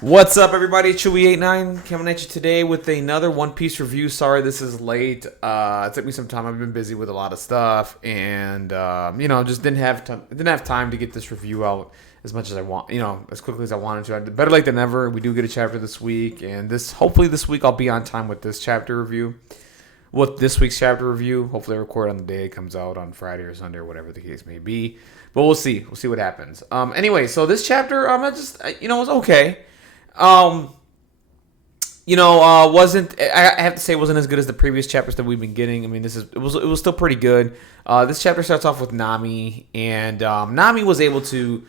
What's up, everybody? Chewy89 coming at you today with another One Piece review. Sorry this is late. It took me some time. I've been busy with a lot of stuff, and just didn't have time to get this review out as much as I want. As quickly as I wanted to. Better late than never. We do get a chapter this week, and hopefully this week I'll be on time with this chapter review. With this week's chapter review, hopefully I record on the day it comes out on Friday or Sunday or whatever the case may be. But we'll see. We'll see what happens. Anyway, so this chapter, it was okay. Wasn't I have to say it wasn't as good as the previous chapters that we've been getting. I mean, it was still pretty good. This chapter starts off with Nami, and Nami was able to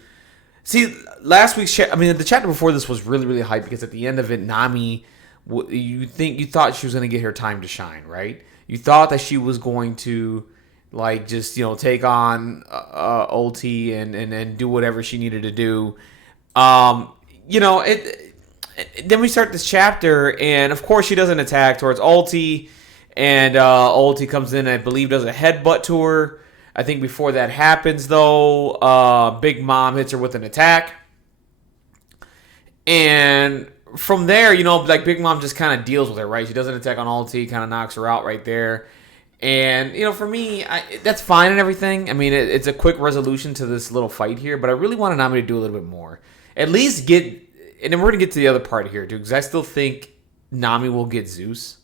see last week's. The chapter before this was really really hype because at the end of it, Nami, you thought she was going to get her time to shine, right? You thought that she was going to take on Ulti and do whatever she needed to do. Then we start this chapter, and of course she doesn't attack towards Ulti, and Ulti comes in, I believe, does a headbutt to her. I think before that happens, though, Big Mom hits her with an attack. And from there, Big Mom just kind of deals with her, right? She doesn't attack on Ulti, kind of knocks her out right there. And, for me, that's fine and everything. I mean, it's a quick resolution to this little fight here, but I really wanted Nami to do a little bit more. At least get... And then we're going to get to the other part here, too, because I still think Nami will get Zues.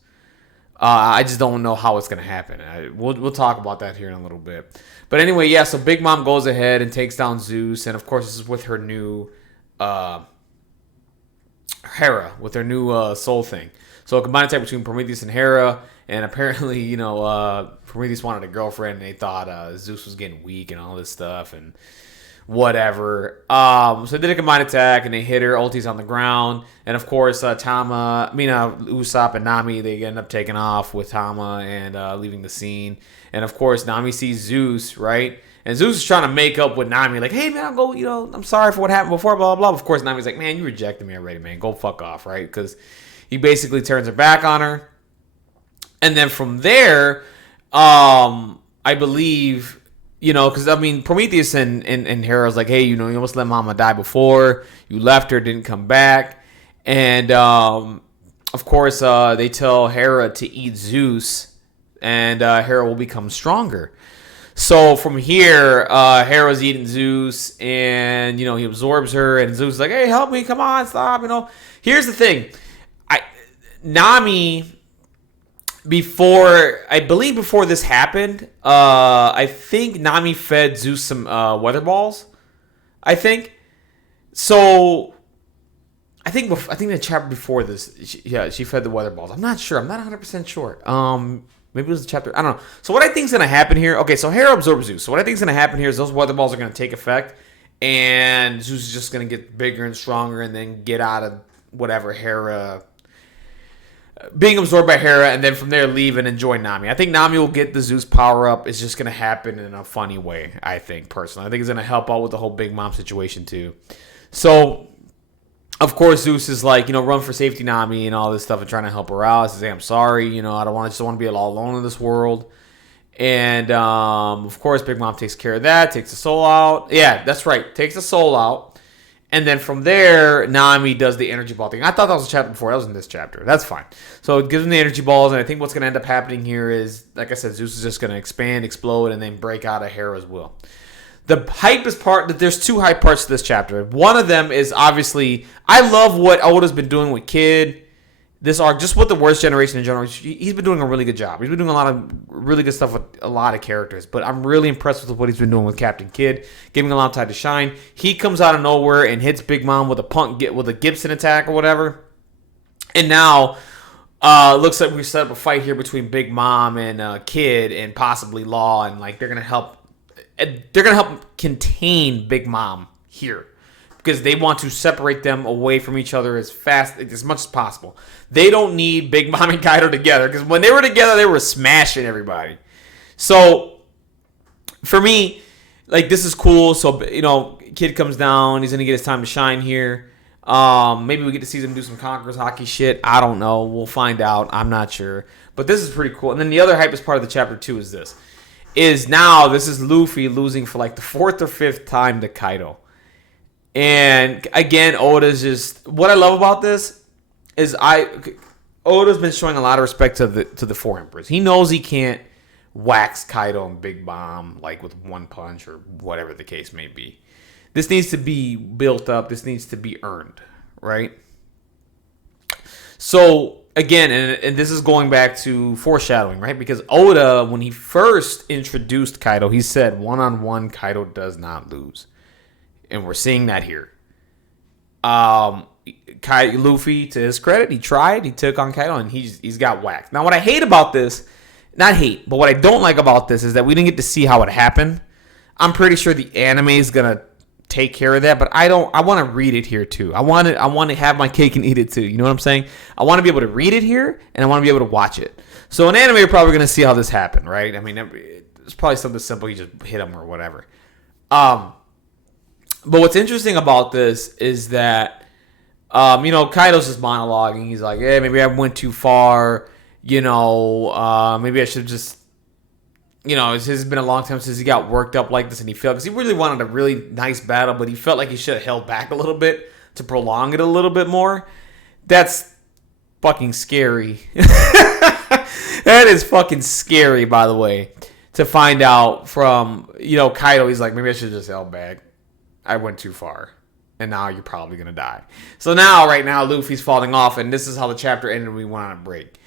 I just don't know how it's going to happen. We'll talk about that here in a little bit. But anyway, yeah, so Big Mom goes ahead and takes down Zues. And, of course, this is with her new Hera, with her new soul thing. So a combined attack between Prometheus and Hera. And apparently, Prometheus wanted a girlfriend, and they thought Zeus was getting weak and all this stuff. And... whatever. So they did a combined attack and they hit her. Ulti's on the ground, and of course, Usopp and Nami, they end up taking off with Tama and leaving the scene. And of course, Nami sees Zeus, right? And Zeus is trying to make up with Nami, like, "Hey man, I'll go. I'm sorry for what happened before." Blah blah blah. Of course, Nami's like, "Man, you rejected me already, man. Go fuck off," right? Because he basically turns her back on her. And then from there, I believe. Because, Prometheus and Hera's like, hey, you almost let Mama die before. You left her, didn't come back. And, of course, they tell Hera to eat Zeus, and Hera will become stronger. So from here, Hera's eating Zeus, and, he absorbs her, and Zeus is like, hey, help me, come on, stop, Here's the thing. Nami... Before this happened, I think Nami fed Zeus some weather balls. I think so. I think the chapter before this, she fed the weather balls. I'm not sure. I'm not 100% sure. Maybe it was the chapter. I don't know. So what I think is gonna happen here? Okay, so Hera absorbs Zeus. So what I think is gonna happen here is those weather balls are gonna take effect, and Zeus is just gonna get bigger and stronger, and then get out of whatever Hera. Being absorbed by Hera, and then from there leave and enjoy Nami. I think Nami will get the Zeus power up. It's just going to happen in a funny way, I think, personally. I think it's going to help out with the whole Big Mom situation, too. So, of course, Zeus is like, run for safety, Nami, and all this stuff, and trying to help her out. He says, hey, I'm sorry, I just want to be all alone in this world. And, of course, Big Mom takes care of that, takes the soul out. Yeah, that's right, takes the soul out. And then from there, Nami does the energy ball thing. I thought that was a chapter before. That was in this chapter. That's fine. So it gives them the energy balls, and I think what's going to end up happening here is, like I said, Zeus is just going to expand, explode, and then break out of Hera's will. The hypest part, there's two hype parts to this chapter. One of them is obviously, I love what Oda's been doing with Kid. This arc, just with the worst generation in general, he's been doing a really good job. He's been doing a lot of really good stuff with a lot of characters. But I'm really impressed with what he's been doing with Captain Kidd, giving a lot of time to shine. He comes out of nowhere and hits Big Mom with a Gibson attack or whatever. And now, looks like we set up a fight here between Big Mom and Kidd and possibly Law, and like they're gonna help contain Big Mom here. Because they want to separate them away from each other as much as possible. They don't need Big Mom and Kaido together. Because when they were together, they were smashing everybody. So, for me, this is cool. So, Kid comes down. He's going to get his time to shine here. Maybe we get to see them do some Conquerors hockey shit. I don't know. We'll find out. I'm not sure. But this is pretty cool. And then the other hypest part of the chapter 2 is this. This is Luffy losing for the 4th or 5th time to Kaido. And again, Oda's just what I love about this is Oda's been showing a lot of respect to the four emperors. He knows he can't wax Kaido and Big Mom like with one punch or whatever the case may be. This needs to be built up. This needs to be earned, right? So again, and this is going back to foreshadowing, right? Because Oda, when he first introduced Kaido, he said one-on-one Kaido does not lose. And we're seeing that here. Luffy, to his credit, he tried. He took on Kaido, and he's got whacked. Now, what I hate about this, not hate, but what I don't like about this is that we didn't get to see how it happened. I'm pretty sure the anime is gonna take care of that, but I want to read it here too. I want to have my cake and eat it too. You know what I'm saying? I want to be able to read it here, and I want to be able to watch it. So in anime, you're probably gonna see how this happened, right? I mean, it's probably something simple. You just hit him or whatever. But what's interesting about this is that, Kaido's just monologuing. He's like, hey, maybe I went too far. Maybe I should just, it's been a long time since he got worked up like this and he failed. Because he really wanted a really nice battle, but he felt like he should have held back a little bit to prolong it a little bit more. That's fucking scary. That is fucking scary, by the way, to find out from, Kaido. He's like, maybe I should have just held back. I went too far, and now you're probably going to die. So right now, Luffy's falling off, and this is how the chapter ended. We went on a break.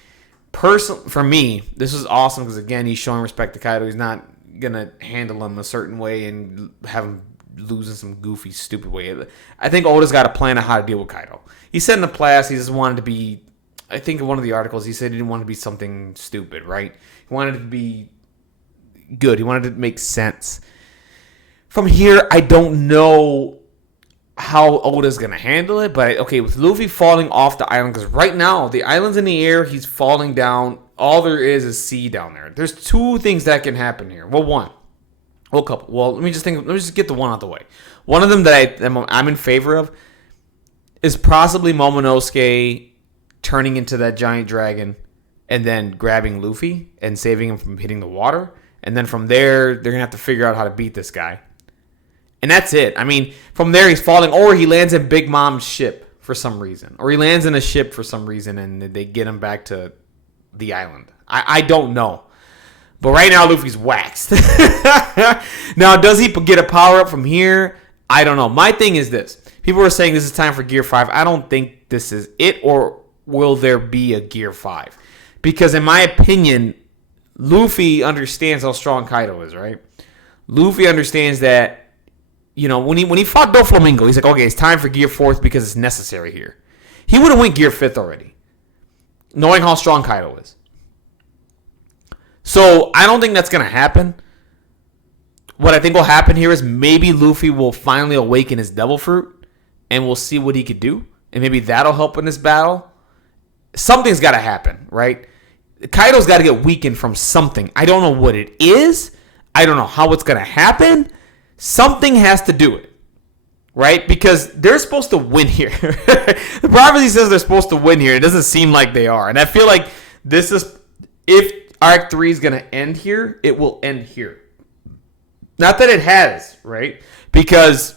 For me, this is awesome because, again, he's showing respect to Kaido. He's not going to handle him a certain way and have him lose in some goofy, stupid way. I think Oda's got a plan of how to deal with Kaido. He said in the class he just wanted to be, I think in one of the articles, he said he didn't want to be something stupid, right? He wanted it to be good. He wanted it to make sense. From here, I don't know how Oda's going to handle it, but okay, with Luffy falling off the island, because right now, the island's in the air, he's falling down, all there is sea down there. There's two things that can happen here. Well, a couple. Well, let me just get the one out the way. One of them that I'm in favor of is possibly Momonosuke turning into that giant dragon and then grabbing Luffy and saving him from hitting the water. And then from there, they're going to have to figure out how to beat this guy. And that's it. I mean, from there he's falling, or he lands in Big Mom's ship for some reason. Or he lands in a ship for some reason and they get him back to the island. I don't know. But right now Luffy's waxed. Now, does he get a power-up from here? I don't know. My thing is this. People are saying this is time for Gear 5. I don't think this is it, or will there be a Gear 5? Because in my opinion, Luffy understands how strong Kaido is, right? Luffy understands that, when he fought Doflamingo, he's like, okay, it's time for Gear 4th because it's necessary here. He would have went Gear 5th already, knowing how strong Kaido is. So I don't think that's going to happen. What I think will happen here is maybe Luffy will finally awaken his Devil Fruit, and we'll see what he could do. And maybe that'll help in this battle. Something's got to happen, right? Kaido's got to get weakened from something. I don't know what it is. I don't know how it's going to happen. Something has to do it, right? Because they're supposed to win here. The prophecy says they're supposed to win here. It doesn't seem like they are. And I feel like this is, if Arc 3 is going to end here, it will end here. Not that it has, right? Because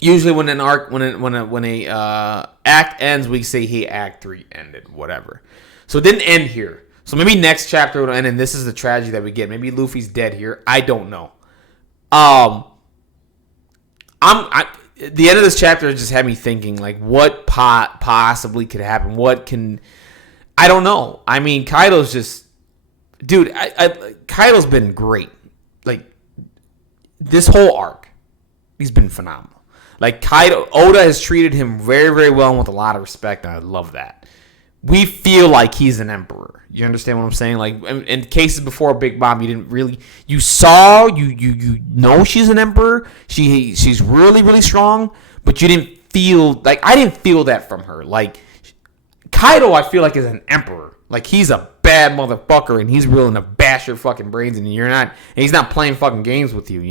usually when an arc, when a act ends, we say, hey, Act 3 ended, whatever. So it didn't end here. So maybe next chapter will end, and this is the tragedy that we get. Maybe Luffy's dead here. I don't know. The end of this chapter just had me thinking, like, what possibly could happen? I don't know. I mean, Kaido's just, dude, Kaido's been great. Like, this whole arc, he's been phenomenal. Like, Oda has treated him very, very well and with a lot of respect, and I love that. We feel like he's an emperor. You understand what I'm saying? Like, in cases before Big Mom, you didn't really, you know she's an emperor. She's really, really strong, but you didn't feel, like, I didn't feel that from her. Like, Kaido, I feel like, is an emperor. Like, he's a bad motherfucker, and he's willing to bash your fucking brains, and he's not playing fucking games with you,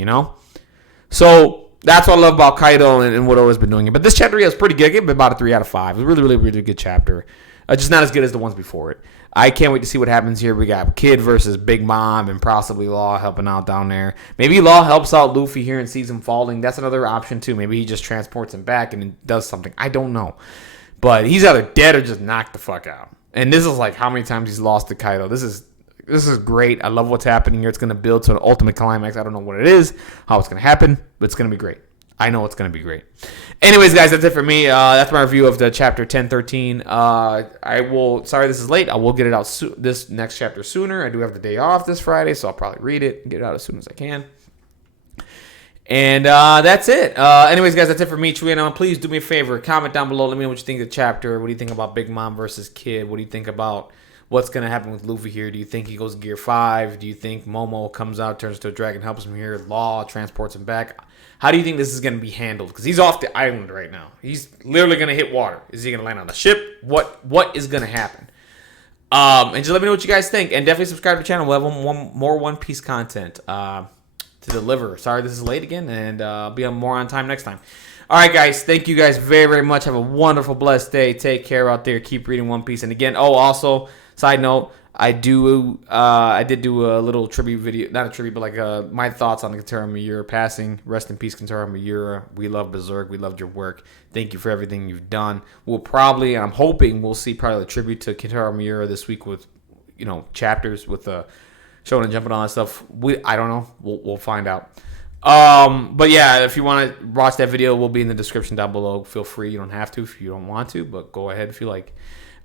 So, that's what I love about Kaido and what Oda's been doing. But this chapter is pretty good. I give it about a 3 out of 5. It's a really, really, really good chapter. Just not as good as the ones before it. I can't wait to see what happens here. We got Kid versus Big Mom and possibly Law helping out down there. Maybe Law helps out Luffy here and sees him falling. That's another option too. Maybe he just transports him back and does something. I don't know. But he's either dead or just knocked the fuck out. And this is like how many times he's lost to Kaido. This is great. I love what's happening here. It's going to build to an ultimate climax. I don't know what it is, how it's going to happen, but it's going to be great. I know it's going to be great. Anyways, guys, that's it for me. That's my review of the chapter 1013. Sorry this is late. I will get it out this next chapter sooner. I do have the day off this Friday, so I'll probably read it and get it out as soon as I can. And that's it. Anyways, guys, that's it for me, Chuino. Please do me a favor. Comment down below. Let me know what you think of the chapter. What do you think about Big Mom versus Kid? What do you think about what's going to happen with Luffy here? Do you think he goes Gear 5? Do you think Momo comes out, turns to a dragon, helps him here? Law transports him back. How do you think this is going to be handled? Because he's off the island right now. He's literally going to hit water. Is he going to land on a ship? What is going to happen? And just let me know what you guys think. And definitely subscribe to the channel. We'll have more One Piece content to deliver. Sorry this is late again. And I'll be more on time next time. All right, guys. Thank you guys very, very much. Have a wonderful, blessed day. Take care out there. Keep reading One Piece. And again, also, side note, I did do a little tribute video, not a tribute, but like my thoughts on the Kentaro Miura passing. Rest in peace, Kentaro Miura. We love Berserk. We loved your work. Thank you for everything you've done. We'll probably, and I'm hoping we'll see probably a tribute to Kentaro Miura this week with, chapters with Shonen Jump and all that stuff. I don't know. We'll find out. But yeah, if you want to watch that video, we'll be in the description down below. Feel free. You don't have to if you don't want to, but go ahead if you like.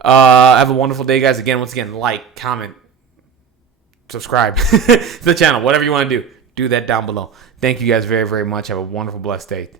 Have a wonderful day, guys. Once again, like, comment, subscribe to the channel. Whatever you want to do that down below. Thank you guys very, very much. Have a wonderful, blessed day.